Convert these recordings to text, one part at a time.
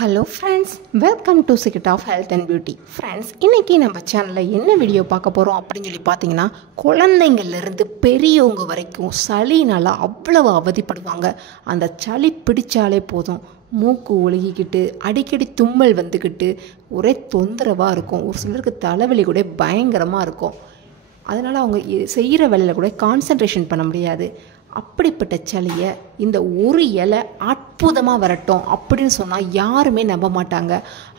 Hello friends, welcome to secret of health and beauty. Friends, இன்றைக்கி நம்ம சேனலில் என்ன வீடியோ பார்க்க போகிறோம் அப்படின்னு சொல்லி பார்த்தீங்கன்னா, குழந்தைங்கள்லேருந்து பெரியவங்க வரைக்கும் சளினால் அவ்வளவு அவதிப்படுவாங்க. அந்த சளி பிடிச்சாலே போதும் மூக்கு ஒழுகிக்கிட்டு அடிக்கடி தும்மல் வந்துக்கிட்டு ஒரே தொந்தரவாக இருக்கும். ஒரு சிலருக்கு தலைவலி கூட பயங்கரமாக இருக்கும். அதனால் அவங்க செய்கிற வேலையில் கூட கான்சன்ட்ரேஷன் பண்ண முடியாது. அப்படிப்பட்ட சளியை இந்த ஒரு இலை அற்புதமாக வரட்டும் அப்படின்னு சொன்னால் யாருமே நம்ப மாட்டாங்க.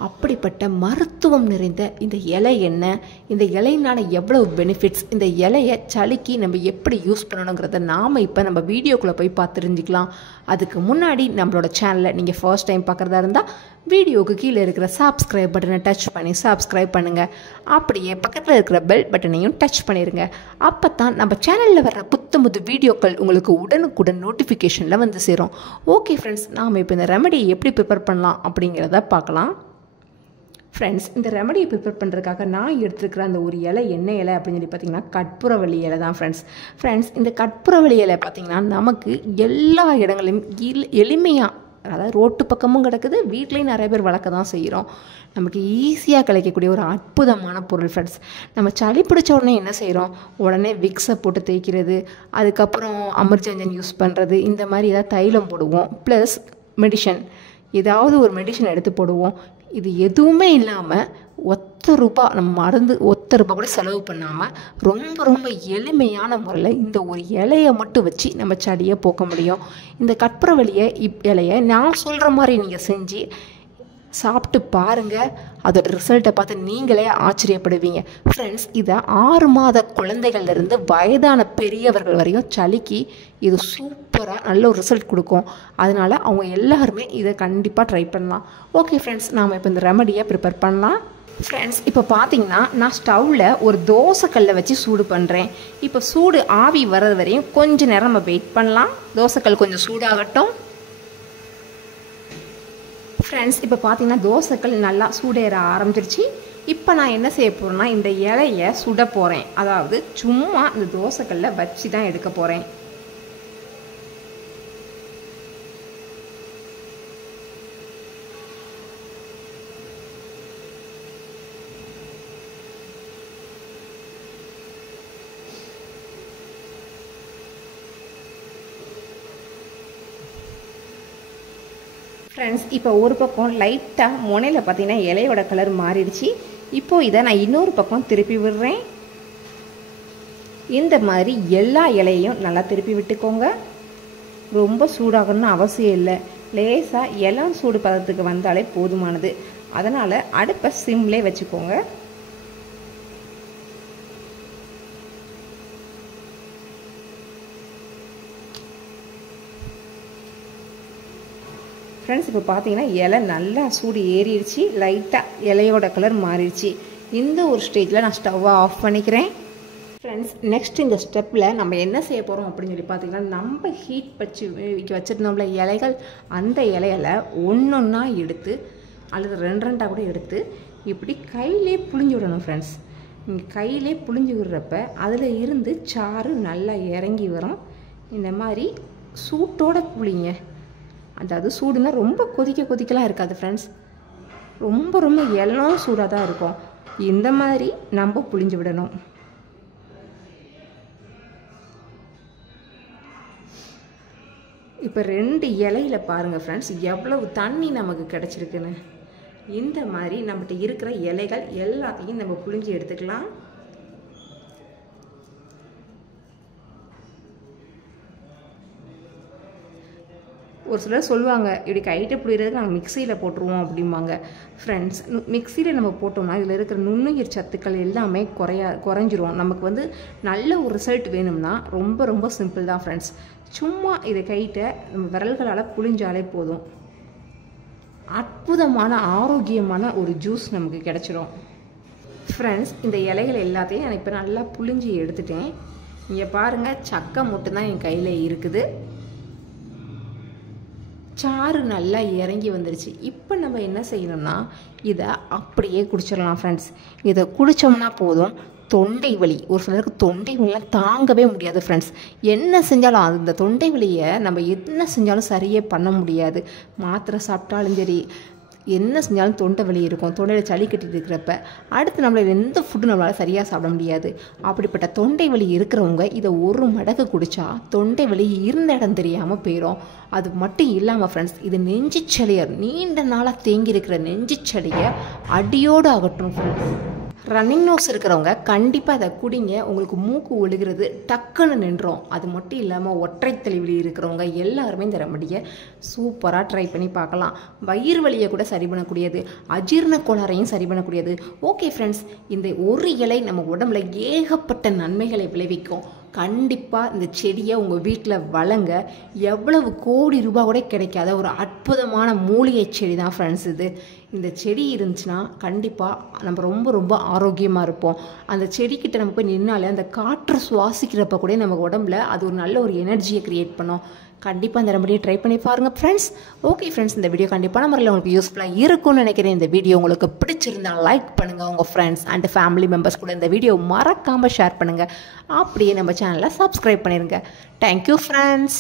அப்படிப்பட்ட மருத்துவம் நிறைந்த இந்த இலை என்ன, இந்த இலையினால் எவ்வளவு பெனிஃபிட்ஸ், இந்த இலையை சளிக்கு நம்ம எப்படி யூஸ் பண்ணணுங்கிறத நாம் இப்போ நம்ம வீடியோக்குள்ளே போய் பார்த்து தெரிஞ்சுக்கலாம். அதுக்கு முன்னாடி நம்மளோட சேனலை நீங்கள் ஃபர்ஸ்ட் டைம் பார்க்குறதா இருந்தால் வீடியோவுக்கு கீழே இருக்கிற சப்ஸ்கிரைப் பட்டனை டச் பண்ணி சப்ஸ்கிரைப் பண்ணுங்கள். அப்படியே பக்கத்தில் இருக்கிற பெல் பட்டனையும் டச் பண்ணிடுங்க. அப்போ தான் நம்ம சேனலில் வர்ற புத்தம்புது வீடியோக்கள் உங்களுக்கு உடனுக்குடன் நோட்டிஃபிகேஷனில் வந்து சேரும். ஓகே ஃப்ரெண்ட்ஸ், நாம் இப்போ இந்த ரெமடியை எப்படி ப்ரிப்பேர் பண்ணலாம் அப்படிங்கிறத பார்க்கலாம். ஃப்ரெண்ட்ஸ், இந்த ரெமடியை ப்ரிப்பேர் பண்ணுறதுக்காக நான் எடுத்துருக்கிற அந்த ஒரு இலை என்ன இலை அப்படின்னு சொல்லி பார்த்தீங்கன்னா கற்பூரவள்ளி இலை தான் ஃப்ரெண்ட்ஸ். இந்த கற்பூரவள்ளி இலை பார்த்திங்கன்னா நமக்கு எல்லா இடங்களிலும் எளிமையாக, அதாவது ரோட்டு பக்கமும் கிடக்குது, வீட்லேயும் நிறைய பேர் வளர்க்க தான் செய்கிறோம். நமக்கு ஈஸியாக கிடைக்கக்கூடிய ஒரு அற்புதமான பொருள் ஃப்ரெண்ட்ஸ். நம்ம சளி பிடிச்ச உடனே என்ன செய்கிறோம், உடனே விக்ஸை போட்டு தேய்க்கிறது, அதுக்கப்புறம் அமிர்தஞ்சன் யூஸ் பண்ணுறது, இந்த மாதிரி ஏதாவது தைலம் போடுவோம், ப்ளஸ் மெடிஷன், ஏதாவது ஒரு மெடிஷன் எடுத்து போடுவோம். இது எதுவுமே இல்லாமல் ₹1 நம்ம மருந்து ₹1 கூட செலவு பண்ணாமல் ரொம்ப எளிமையான முறையில் இந்த ஒரு இலையை மட்டும் வச்சு நம்ம சளியை போக்க முடியும். இந்த கற்பூரவள்ளியை இலையை நான் சொல்கிற மாதிரி நீங்கள் செஞ்சு சாப்பிட்டு பாருங்கள். அதோட ரிசல்ட்டை பார்த்து நீங்களே ஆச்சரியப்படுவீங்க ஃப்ரெண்ட்ஸ். இதை 6 மாத குழந்தைகள்லேருந்து வயதான பெரியவர்கள் வரையும் சளிக்கு இது சூப்பராக நல்ல ஒரு ரிசல்ட் கொடுக்கும். அதனால் அவங்க எல்லாருமே இதை கண்டிப்பாக ட்ரை பண்ணலாம். ஓகே ஃப்ரெண்ட்ஸ், நாம் இப்போ இந்த ரெமடியை ப்ரிப்பேர் பண்ணலாம். ஃப்ரெண்ட்ஸ், இப்போ பார்த்தீங்கன்னா நான் ஸ்டவ்வில் ஒரு தோசைக்கல்லை வச்சு சூடு பண்ணுறேன். இப்போ சூடு ஆவி வர்றது வரையும் கொஞ்சம் நேரம் நம்ம வெயிட் பண்ணலாம். தோசைக்கல் கொஞ்சம் சூடாகட்டும். ஃப்ரெண்ட்ஸ், இப்போ பார்த்தீங்கன்னா தோசைக்கல் நல்லா சூடேற ஆரம்பிச்சிருச்சு. இப்போ நான் என்ன செய்ய போகிறேன்னா இந்த இலையை சுட போகிறேன். அதாவது சும்மா இந்த தோசைக்கல்லை வச்சு தான் எடுக்க போகிறேன். ஃப்ரெண்ட்ஸ், இப்போ ஒரு பக்கம் லைட்டாக முனையில் பார்த்தீங்கன்னா இலையோட கலர் மாறிடுச்சு. இப்போது இதை நான் இன்னொரு பக்கம் திருப்பி விடுறேன். இந்த மாதிரி எல்லா இலையையும் நல்லா திருப்பி விட்டுக்கோங்க. ரொம்ப சூடாகணும்னு அவசியம் இல்லை. லேசாக இளம் சூடு பதத்துக்கு வந்தாலே போதுமானது. அதனால் அடுப்பை சிம்லே வச்சுக்கோங்க. ஃப்ரெண்ட்ஸ், இப்போ பார்த்தீங்கன்னா இலை நல்லா சூடு ஏறிடுச்சு. லைட்டாக இலையோட கலர் மாறிடுச்சு. இந்த ஒரு ஸ்டேஜில் நான் ஸ்டவ்வை ஆஃப் பண்ணிக்கிறேன். ஃப்ரெண்ட்ஸ், நெக்ஸ்ட் இந்த ஸ்டெப்பில் நம்ம என்ன செய்ய போகிறோம் அப்படின்னு சொல்லி பார்த்தீங்கன்னா, நம்ம ஹீட் வச்சுருந்தோம்ல இலைகள், அந்த இலையில ஒன்றா எடுத்து அல்லது 2 கூட எடுத்து இப்படி கையிலே புழிஞ்சு விடணும். ஃப்ரெண்ட்ஸ், நீங்கள் கையிலே புழிஞ்சு விடுறப்ப அதில் இருந்து சாறு நல்லா இறங்கி வரும். இந்த மாதிரி சூட்டோட புளிங்க. அதாவது சூடுனா ரொம்ப கொதிக்கலாம் இருக்காது ஃப்ரெண்ட்ஸ். ரொம்ப இளம் சூடாக தான் இருக்கும். இந்த மாதிரி நம்ம புழிஞ்சு விடணும். இப்போ 2 இலையில பாருங்கள் ஃப்ரெண்ட்ஸ் எவ்வளவு தண்ணி நமக்கு கிடச்சிருக்குன்னு. இந்த மாதிரி நம்மகிட்ட இருக்கிற இலைகள் எல்லாத்தையும் நம்ம புழிஞ்சு எடுத்துக்கலாம். ஒரு சிலர் சொல்லுவாங்க, இப்படி கைட்டை புளியறதுக்கு நாங்கள் மிக்சியில் போட்டுருவோம் அப்படிம்பாங்க. ஃப்ரெண்ட்ஸ், மிக்சியில் நம்ம போட்டோம்னா இதில் இருக்கிற நுண்ணுயிர் சத்துக்கள் எல்லாமே குறைஞ்சிரும். நமக்கு வந்து நல்ல ஒரு ரிசல்ட் வேணும்னா ரொம்ப சிம்பிள் தான் ஃப்ரெண்ட்ஸ். சும்மா இதை கைட்டை நம்ம விரல்களால் புளிஞ்சாலே போதும். அற்புதமான ஆரோக்கியமான ஒரு ஜூஸ் நமக்கு கிடச்சிரும். ஃப்ரெண்ட்ஸ், இந்த இலைகள் எல்லாத்தையும் நான் இப்போ நல்லா புளிஞ்சு எடுத்துட்டேன். இங்கே பாருங்கள், சக்கை மட்டும்தான் என் கையில் இருக்குது. சாறு நல்லா இறங்கி வந்துருச்சு. இப்போ நம்ம என்ன செய்யணும்னா இதை அப்படியே குடிச்சிடலாம் ஃப்ரெண்ட்ஸ். இதை குடித்தோம்னா போதும், தொண்டை வலி, ஒரு சிலருக்கு தொண்டை வலிலாம் தாங்கவே முடியாது ஃப்ரெண்ட்ஸ். என்ன செஞ்சாலும் அந்த தொண்டை வலியை நம்ம என்ன செஞ்சாலும் சரியே பண்ண முடியாது. மாத்திரை சாப்பிட்டாலும் சரி, என்ன செஞ்சாலும் தொண்டை வலி இருக்கும், தொண்டையில் சளி கட்டிட்டு இருக்கிறப்ப அடுத்து நம்மளால் எந்த ஃபுட்டு நம்மளால் சரியாக சாப்பிட முடியாது. அப்படிப்பட்ட தொண்டை வலி இருக்கிறவங்க இதை ஒரு மடக்கு குடித்தா தொண்டை வலி இருந்த இடம் தெரியாமல் போயிடும். அது மட்டும் இல்லாமல் ஃப்ரெண்ட்ஸ், இது நெஞ்சு சளியை நீண்ட நாளாக தேங்கி இருக்கிற நெஞ்சு சளியை அடியோடு அகற்றும் ஃப்ரெண்ட்ஸ். ரன்னிங் நோஸ் இருக்கிறவங்க கண்டிப்பாக அதை குடிங்க, உங்களுக்கு மூக்கு ஒழுகிறது டக்குன்னு நின்றோம். அது மட்டும் இல்லாமல் ஒற்றை தலைவலி இருக்கிறவங்க எல்லாருமே இந்த ரெமடியை சூப்பராக ட்ரை பண்ணி பார்க்கலாம். வயிறு வலியை கூட சரி பண்ணக்கூடியது, அஜீரண கோளாறையும் சரி பண்ணக்கூடியது. ஓகே ஃப்ரெண்ட்ஸ், இந்த ஒரு இலை நம்ம உடம்புல ஏகப்பட்ட நன்மைகளை விளைவிக்கும். கண்டிப்பாக இந்த செடியை உங்கள் வீட்டில் வளங்க. எவ்வளவு கோடி ரூபாய் கூட கிடைக்காத ஒரு அற்புதமான மூலிகை செடி தான் ஃப்ரெண்ட்ஸ் இது. இந்த செடி இருந்துச்சுன்னா கண்டிப்பாக நம்ம ரொம்ப ரொம்ப ஆரோக்கியமாக இருப்போம். அந்த செடிக்கிட்ட நம்ம போய் நின்னாலே அந்த காற்று சுவாசிக்கிறப்ப கூட நம்ம உடம்புல அது ஒரு நல்ல ஒரு எனர்ஜியை க்ரியேட் பண்ணோம். கண்டிப்பாக இந்த ரெமடியை ட்ரை பண்ணி பாருங்கள் ஃப்ரெண்ட்ஸ். ஓகே ஃப்ரெண்ட்ஸ், இந்த வீடியோ கண்டிப்பான முறையில் உங்களுக்கு யூஸ்ஃபுல்லாக இருக்கும்னு நினைக்கிறேன். இந்த வீடியோ உங்களுக்கு பிடிச்சிருந்தால் லைக் பண்ணுங்கள், உங்கள் ஃப்ரெண்ட்ஸ் அண்ட் ஃபேமிலி மெம்பர்ஸ் கூட இந்த வீடியோ மறக்காமல் ஷேர் பண்ணுங்கள். அப்படியே நம்ம சேனலை சப்ஸ்கிரைப் பண்ணிடுங்க. Thank you friends.